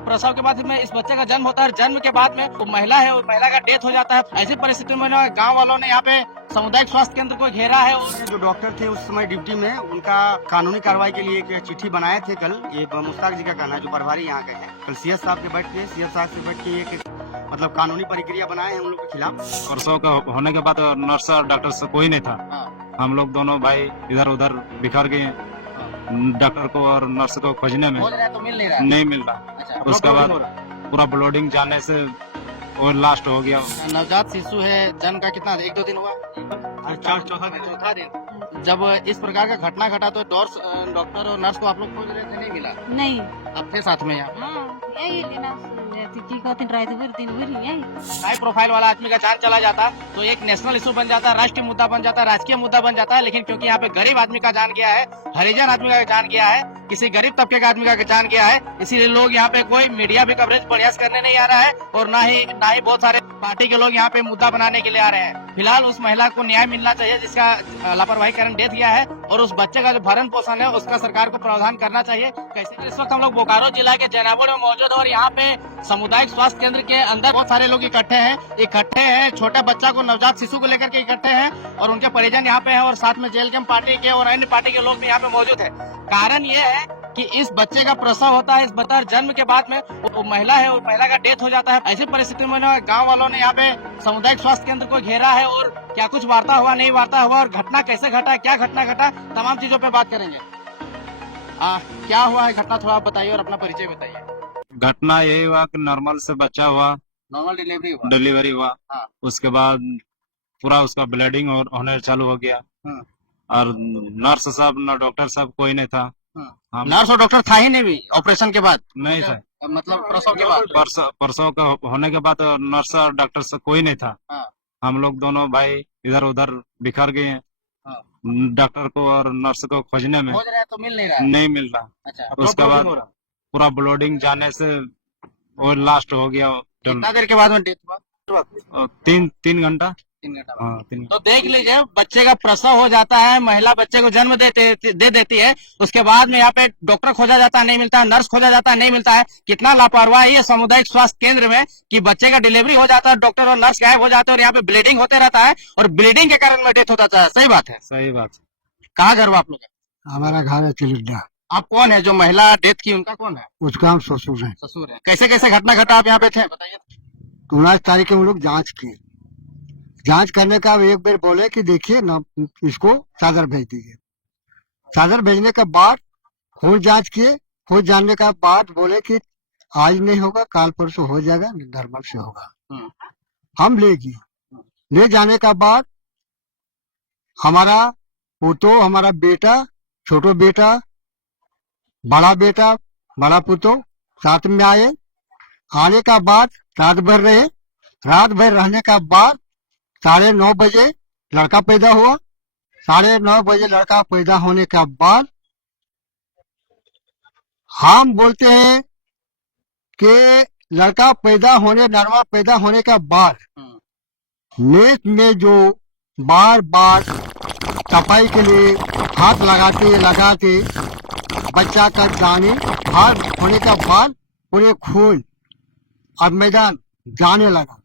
प्रसव के बाद में इस बच्चे का जन्म होता है। जन्म के बाद में वो महिला है, वो महिला का डेथ हो जाता है। ऐसी परिस्थिति में गांव वालों ने यहाँ पे सामुदायिक स्वास्थ्य केंद्र को घेरा है। जो डॉक्टर थे उस समय ड्यूटी में, उनका कानूनी कार्रवाई के लिए एक चिट्ठी बनाए थे कल। ये मुश्ताक जी का कहना है, जो प्रभारी यहाँ के हैं। कल सीएस साहब के बैठ के एक मतलब कानूनी प्रक्रिया बनाए हैं उन लोग के खिलाफ। प्रसव का होने के बाद नर्स और डॉक्टर से कोई नहीं था। हम लोग दोनों भाई इधर उधर बिखर गए, डॉक्टर को और नर्स को खोजने में तो मिल नहीं रहा। नहीं मिल रहा। अच्छा, उसके बाद पूरा ब्लीडिंग जाने से वो लास्ट हो गया। नवजात शिशु है, जन्म का कितना 1-2 दिन हुआ, चौथा दिन। जब इस प्रकार का घटना घटा तो डॉक्टर और नर्स को आप लोग खोज रहे थे, नहीं मिला? नहीं, अब थे साथ में यहाँ। यही लेना हाई प्रोफाइल वाला आदमी का जान चला जाता तो एक नेशनल इशू बन जाता, राष्ट्रीय मुद्दा बन जाता, राजकीय मुद्दा बन जाता है। लेकिन क्योंकि यहाँ पे गरीब आदमी का जान गया है, हरिजन आदमी का जान गया है, किसी गरीब तबके का आदमी का जान गया है, इसीलिए लोग यहाँ पे कोई मीडिया भी कवरेज बढ़िया से करने नहीं आ रहा है और ना ही बहुत सारे पार्टी के लोग यहाँ पे मुद्दा बनाने के लिए आ रहे हैं। फिलहाल उस महिला को न्याय मिलना चाहिए जिसका लापरवाही कारण डेथ किया है, और उस बच्चे का जो भरण पोषण है उसका सरकार को प्रावधान करना चाहिए। कैसे इस वक्त हम लोग बोकारो जिला के जैनापुर में मौजूद, और यहाँ पे सामुदायिक स्वास्थ्य केंद्र के अंदर बहुत सारे लोग इकट्ठे हैं। छोटे बच्चा को, नवजात शिशु को लेकर के इकट्ठे हैं और उनके परिजन यहाँ पे हैं, और साथ में जेएलकेएम पार्टी के और अन्य पार्टी के लोग भी यहाँ पे मौजूद है। कारण ये है कि इस बच्चे का प्रसव होता है, इस बच्चा जन्म के बाद में वो महिला है, वो महिला का डेथ हो जाता है। ऐसी परिस्थिति में गांव वालों ने यहाँ पे सामुदायिक स्वास्थ्य केंद्र को घेरा है, और क्या कुछ वार्ता हुआ, नहीं वार्ता हुआ, और घटना कैसे घटा, क्या घटना घटा, तमाम चीजों पे बात करेंगे। क्या हुआ है घटना, थोड़ा आप बताइए और अपना परिचय बताइए। घटना यही हुआ कि नॉर्मल से बच्चा हुआ, नॉर्मल डिलीवरी हुआ। हाँ। उसके बाद पूरा उसका ब्लीडिंग और होने चालू हो गया। और नर्स साहब न डॉक्टर साहब कोई नहीं था। नर्स और डॉक्टर था ही नहीं भी ऑपरेशन के बाद? नहीं था, मतलब प्रसव के बाद? प्रसव का होने के बाद नर्स और डॉक्टर से कोई नहीं था। हम लोग दोनों भाई इधर उधर बिखर गए, डॉक्टर को और नर्स को खोजने में खोज रहे तो मिल नहीं रहा। नहीं मिल रहा। अच्छा, उसके बाद पूरा ब्लीडिंग जाने से वो लास्ट हो गया। कितना देर के बाद में डेथ हुआ? 3 घंटा। 3 घंटा। हाँ, 3 तो देख लीजिए, बच्चे का प्रसव हो जाता है, महिला बच्चे को जन्म दे देती है, उसके बाद में यहाँ पे डॉक्टर खोजा जाता है, नहीं मिलता है, नर्स खोजा जाता है, नहीं मिलता है। कितना लापरवाही है सामुदायिक स्वास्थ्य केंद्र में कि बच्चे का डिलीवरी हो जाता है, डॉक्टर और नर्स गायब हो जाते हैं, और यहाँ पे ब्लीडिंग होते रहता है, और ब्लीडिंग के कारण में डेथ हो जाता है। सही बात है? सही बात। कहाँ घर हुआ आप लोग का? हमारा घर है चिलिड्डा। आप कौन है जो महिला डेथ की, उनका कौन है? उसका हम ससुर है। ससुर है। कैसे कैसे घटना घटा, आप यहाँ पे थे, बताइए। 19 तारीख को हम लोग जांच किए। जांच करने का एक बार बोले कि देखिए ना, इसको चादर भेज दीजिए। चादर भेजने के बाद खून जांच किए। खून जानने के बाद बोले कि आज नहीं होगा, काल परसों हो जाएगा, नॉर्मल से होगा। हम ले गए। ले जाने के बाद हमारा पुतो, हमारा बेटा, छोटो बेटा, बड़ा पुतो साथ में आए। आने का बाद रात भर रहे। रात भर रहने का बाद 9:30 बजे लड़का पैदा हुआ। 9:30 बजे लड़का पैदा होने के बाद हम बोलते हैं कि लड़का नॉर्मल पैदा होने के बाद नेट में जो बार बार सफाई के लिए हाथ लगाते बच्चा का हाथ होने के बाद पूरे खून और मैदान जाने लगा।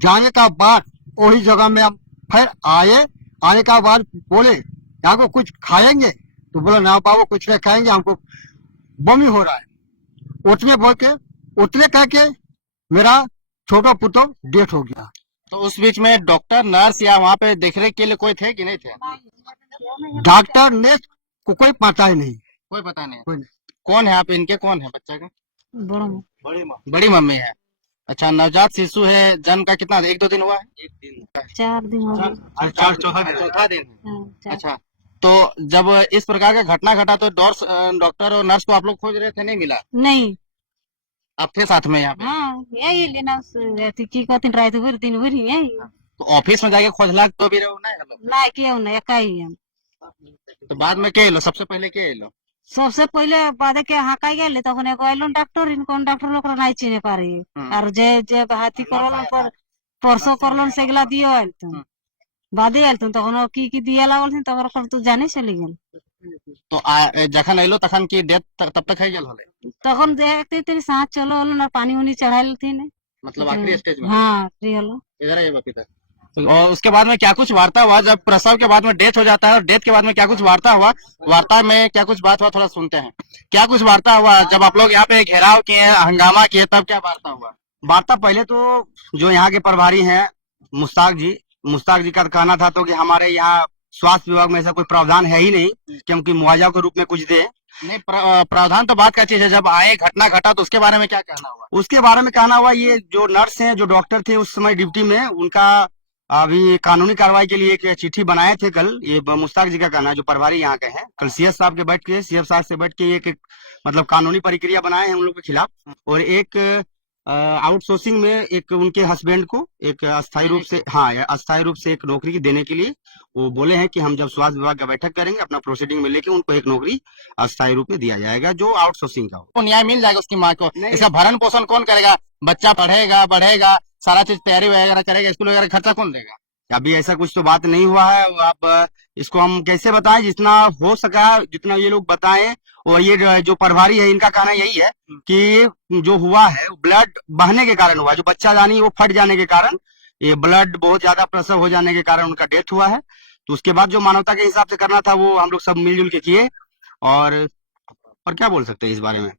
जाने का बाद वही जगह में हम फिर आए। आने का बाद बोले यहाँ को कुछ खाएंगे, तो बोला ना बाबू कुछ नहीं खाएंगे, हमको बमी हो रहा है। उतने बोल के उतने कह के मेरा छोटा पुत्र डेथ हो गया। तो उस बीच में डॉक्टर, नर्स या वहाँ पे देखरेख के लिए कोई थे कि नहीं थे? डॉक्टर ने को कोई पता ही नहीं। कोई पता नहीं। कोई नहीं। कौन है आप, इनके कौन है बच्चा का? बड़ी मम्मी है। अच्छा, नवजात शिशु है, जन्म का कितना 1-2 दिन हुआ है? 4 दिन हो गए। चौथा दिन। अच्छा, तो जब इस प्रकार का घटना घटा तो डॉक्टर और नर्स को आप लोग खोज रहे थे, नहीं मिला? नहीं, आप थे साथ में यहाँ पे? यही लेना दिन भर यही। तो ऑफिस में जाके खोजला तो भी रहो ना क्यों ना एकाई हम। तो बाद में क्या लो, सबसे पहले क्या लो? सबसे पहले बादे के हाकाई गए तक डॉक्टर, इनको डॉक्टर लोग नहीं चिने पा रही और जे हाथी करलन पर परसों करलन से गला दियो आयल तुम बादे आयल तुम तक की दिया लागल तक तू जाने चली गल। तो जखन अलो तखन की डेथ तब तक है गेल होले, तखन देखते तेरी सांस चलो हलो ना पानी उनी चढ़ाई थी ने मतलब आखिरी स्टेज में। हाँ आखिरी हलो। इधर है बाकी तक। और उसके बाद में क्या कुछ वार्ता हुआ जब प्रसव के बाद में डेथ हो जाता है, और डेथ के बाद में क्या कुछ वार्ता हुआ, वार्ता में क्या कुछ बात हुआ थोड़ा सुनते हैं। क्या कुछ वार्ता हुआ जब आप लोग यहाँ पे घेराव किए, हंगामा किए, तब क्या वार्ता हुआ? वार्ता पहले तो जो यहाँ के प्रभारी हैं मुश्ताक जी का कहना था तो कि हमारे यहाँ स्वास्थ्य विभाग में ऐसा कोई प्रावधान है ही नहीं कि हम मुआवजा के रूप में कुछ दें। नहीं, प्रावधान तो बात का चीज है, जब आए घटना घटा तो उसके बारे में क्या कहना हुआ? उसके बारे में कहना हुआ ये जो नर्स हैं, जो डॉक्टर थे उस समय ड्यूटी में, उनका अभी कानूनी कार्रवाई के लिए एक चिट्ठी बनाए थे कल। ये मुश्ताक जी का कहना है, जो प्रभारी यहाँ के हैं, कल सीएस साहब के बैठ के सीएफ साहब से बैठ के एक मतलब कानूनी प्रक्रिया बनाए हैं उन लोग के खिलाफ। और एक आउटसोर्सिंग में एक उनके हस्बैंड को एक अस्थायी रूप से एक नौकरी देने के लिए वो बोले हैं कि हम जब स्वास्थ्य विभाग का बैठक करेंगे अपना प्रोसीडिंग में लेके उनको एक नौकरी अस्थायी रूप में दिया जाएगा जो आउटसोर्सिंग का हो। न्याय मिल जाएगा उसकी माँ को? इसका भरण पोषण कौन करेगा? बच्चा पढ़ेगा, बढ़ेगा, सारा चीज तैयारी वगैरह करेगा, स्कूल वगैरह खर्चा कौन देगा? अभी ऐसा कुछ तो बात नहीं हुआ है। अब इसको हम कैसे बताएं? जितना हो सका, जितना ये लोग बताएं। और ये जो प्रभारी है इनका कहना यही है कि जो हुआ है ब्लड बहने के कारण हुआ, जो बच्चा जानी वो फट जाने के कारण, ये ब्लड बहुत ज्यादा प्रसव हो जाने के कारण उनका डेथ हुआ है। तो उसके बाद जो मानवता के हिसाब से करना था वो हम लोग सब मिलजुल के किए। और क्या बोल सकते हैं इस बारे में?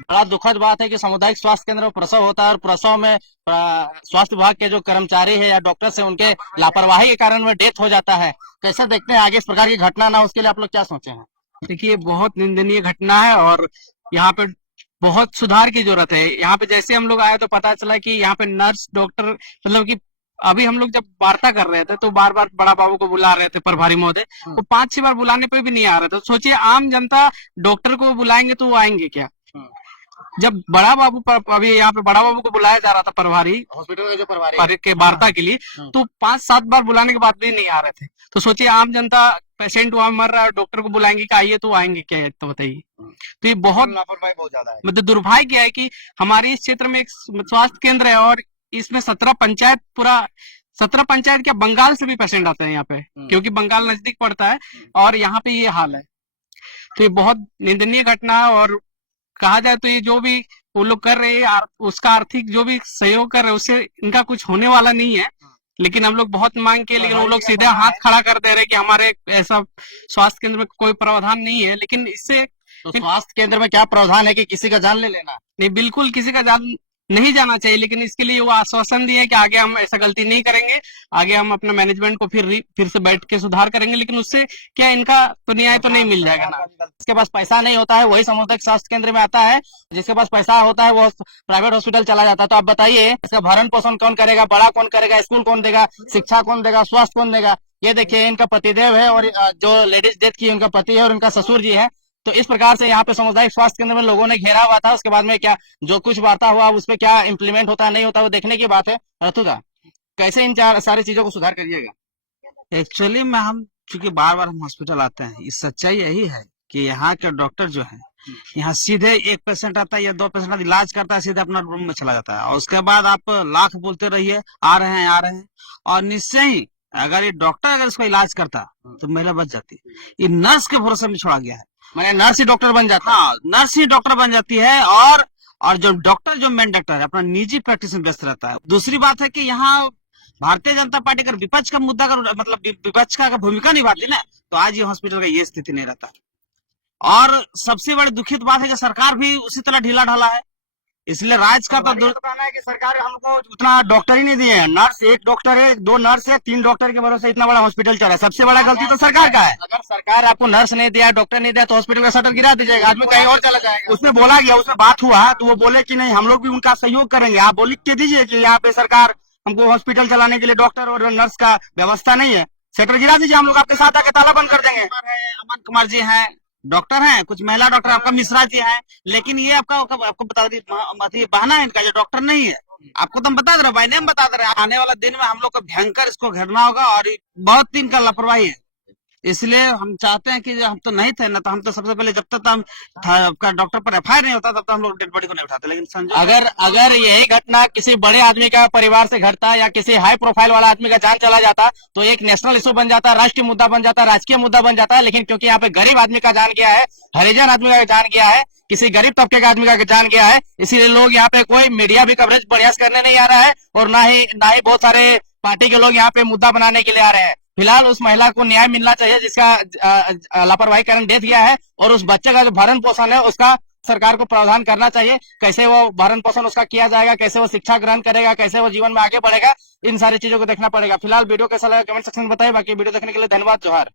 बड़ा दुखद बात है कि सामुदायिक स्वास्थ्य केंद्र में प्रसव होता है और प्रसव में स्वास्थ्य विभाग के जो कर्मचारी है या डॉक्टर है उनके लापरवाही के कारण में डेथ हो जाता है। कैसे देखते हैं आगे इस प्रकार की घटना ना, उसके लिए आप लोग क्या सोचे हैं? देखिए, बहुत निंदनीय घटना है और यहाँ पे बहुत सुधार की जरूरत है। यहाँ पे जैसे हम लोग आए तो पता चला कि यहाँ पे नर्स डॉक्टर मतलब कि अभी हम लोग जब वार्ता कर रहे थे तो बार बार बड़ा बाबू को बुला रहे थे प्रभारी महोदय, तो 5-6 बार बुलाने पे भी नहीं आ रहे थे। सोचिए आम जनता डॉक्टर को बुलाएंगे तो वो आएंगे क्या? जब बड़ा बाबू अभी यहाँ पे बड़ा बाबू को बुलाया जा रहा था प्रभारी हॉस्पिटल के जो प्रभारी के वार्ता के लिए, तो 5-7 बार बुलाने के बाद भी नहीं आ रहे थे। तो सोचिए आम जनता, पेशेंट वहां मर रहा है, डॉक्टर को बुलाएंगे कि आइए, तो आएंगे क्या? तो बताइए। तो ये बहुत लापरवाही बहुत ज्यादा है। मतलब दुर्भाग्य है कि हमारे इस क्षेत्र में एक स्वास्थ्य केंद्र है और इसमें 17 पंचायत क्या बंगाल से भी पेशेंट आते हैं यहाँ पे, क्योंकि बंगाल नजदीक पड़ता है और यहाँ पे ये हाल है। तो ये बहुत निंदनीय घटना है। और कहा जाए तो ये जो भी वो लोग कर रहे हैं उसका आर्थिक जो भी सहयोग कर रहे हैं उससे इनका कुछ होने वाला नहीं है। लेकिन हम लोग बहुत मांग किए, लेकिन वो लोग सीधे हाथ खड़ा कर दे रहे हैं कि हमारे ऐसा स्वास्थ्य केंद्र में कोई प्रावधान नहीं है। लेकिन इससे तो स्वास्थ्य केंद्र में क्या प्रावधान है कि किसी का जान ले लेना? नहीं, बिल्कुल किसी का जान नहीं जाना चाहिए। लेकिन इसके लिए वो आश्वासन दिए कि आगे हम ऐसा गलती नहीं करेंगे, आगे हम अपना मैनेजमेंट को फिर से बैठ के सुधार करेंगे। लेकिन उससे क्या इनका तो न्याय तो नहीं मिल जाएगा ना। जिसके पास पैसा नहीं होता है वही सामुदायिक स्वास्थ्य केंद्र में आता है, जिसके पास पैसा होता है वो प्राइवेट हॉस्पिटल चला जाता है। तो आप बताइए इसका भरण पोषण कौन करेगा? बड़ा कौन करेगा? स्कूल कौन देगा? शिक्षा कौन देगा? स्वास्थ्य कौन देगा? ये देखिए इनका पतिदेव है और जो लेडीज डेथ की उनका पति है और उनका ससुर जी है। तो इस प्रकार से यहाँ पे सामुदायिक स्वास्थ्य केंद्र में लोगों ने घेरा हुआ था। उसके बाद में क्या जो कुछ वार्ता हुआ उस पर क्या इम्प्लीमेंट होता है नहीं होता वो देखने की बात है। रतुदा, कैसे इन सारी चीजों को सुधार करिएगा? एक्चुअली में हम चूंकि बार बार हम हॉस्पिटल आते हैं, इस सच्चाई यही है कि यहाँ के डॉक्टर जो है यहाँ सीधे एक पेशेंट आता है या 2 पेशेंट इलाज करता है, सीधे अपना रूम में चला जाता है। और उसके बाद आप लाख बोलते रहिए आ रहे हैं और निश्चय ही अगर ये डॉक्टर अगर इसको इलाज करता तो महिला बच जाती। ये नर्स के भरोसे में छोड़ा गया है। मैंने नर्स ही डॉक्टर बन जाता। हाँ, नर्स ही डॉक्टर बन जाती है और जो डॉक्टर जो मेन डॉक्टर है अपना निजी प्रैक्टिस में व्यस्त रहता है। दूसरी बात है कि यहाँ भारतीय जनता पार्टी अगर विपक्ष का मुद्दा का मतलब विपक्ष का भूमिका निभाती ना तो आज ये हॉस्पिटल का ये स्थिति नहीं रहता। और सबसे बड़ी दुखित बात है कि सरकार भी उसी तरह ढीला ढाला है। इसलिए राज्य का तो कहना है कि सरकार हमको उतना डॉक्टर ही नहीं दिए हैं। नर्स 1 डॉक्टर है, 2 नर्स है, 3 डॉक्टर के भरोसे इतना बड़ा हॉस्पिटल चल रहा है। सबसे बड़ा गलती तो सरकार का है। अगर सरकार आपको नर्स नहीं दिया, डॉक्टर नहीं दिया तो हॉस्पिटल का शटर गिरा दीजिएगा, आदमी कहीं और चला जाएगा। उसमें बोला गया, उसमें बात हुआ तो वो बोले कि नहीं हम लोग भी उनका सहयोग करेंगे। आप लिख के दीजिए कि यहाँ पे सरकार हमको हॉस्पिटल चलाने के लिए डॉक्टर और नर्स का व्यवस्था नहीं है, शटर गिरा दीजिए, हम लोग आपके साथ आके ताला बंद कर देंगे। अमन कुमार जी हैं, डॉक्टर हैं, कुछ महिला डॉक्टर आपका मिश्रा जी हैं, लेकिन ये आपको बता दी बहाना है इनका, जो डॉक्टर नहीं है। आपको तो हम बता दे रहे, बाय नेम बता दे रहे, आने वाला दिन में हम लोग को भयंकर इसको घेरना होगा और बहुत दिन का लापरवाही है। इसलिए हम चाहते हैं कि हम तो नहीं थे ना, तो हम तो सबसे पहले जब तक हम आपका डॉक्टर पर एफआईआर नहीं होता तब तक हम लोग डेड बॉडी को नहीं उठाते। लेकिन संजय अगर यही घटना किसी बड़े आदमी का परिवार से घटता या किसी हाई प्रोफाइल वाला आदमी का जान चला जाता तो एक नेशनल इशू बन जाता, राष्ट्रीय मुद्दा बन जाता, राजकीय मुद्दा बन जाता। लेकिन क्योंकि यहाँ पे गरीब आदमी का जान गया है, हरिजन आदमी का जान गया है, किसी गरीब तबके का आदमी का जान गया है, इसीलिए लोग यहाँ पे कोई मीडिया भी कवरेज प्रयास करने नहीं आ रहा है और ना ही बहुत सारे पार्टी के लोग यहाँ पे मुद्दा बनाने के लिए आ रहे हैं। फिलहाल उस महिला को न्याय मिलना चाहिए जिसका लापरवाही कारण डेथ गया है, और उस बच्चे का जो भरण पोषण है उसका सरकार को प्रावधान करना चाहिए। कैसे वो भरण पोषण उसका किया जाएगा, कैसे वो शिक्षा ग्रहण करेगा, कैसे वो जीवन में आगे बढ़ेगा, इन सारी चीजों को देखना पड़ेगा। फिलहाल वीडियो कैसा लगा कमेंट सेक्शन में बताइए। बाकी वीडियो देखने के लिए धन्यवाद। जोहार।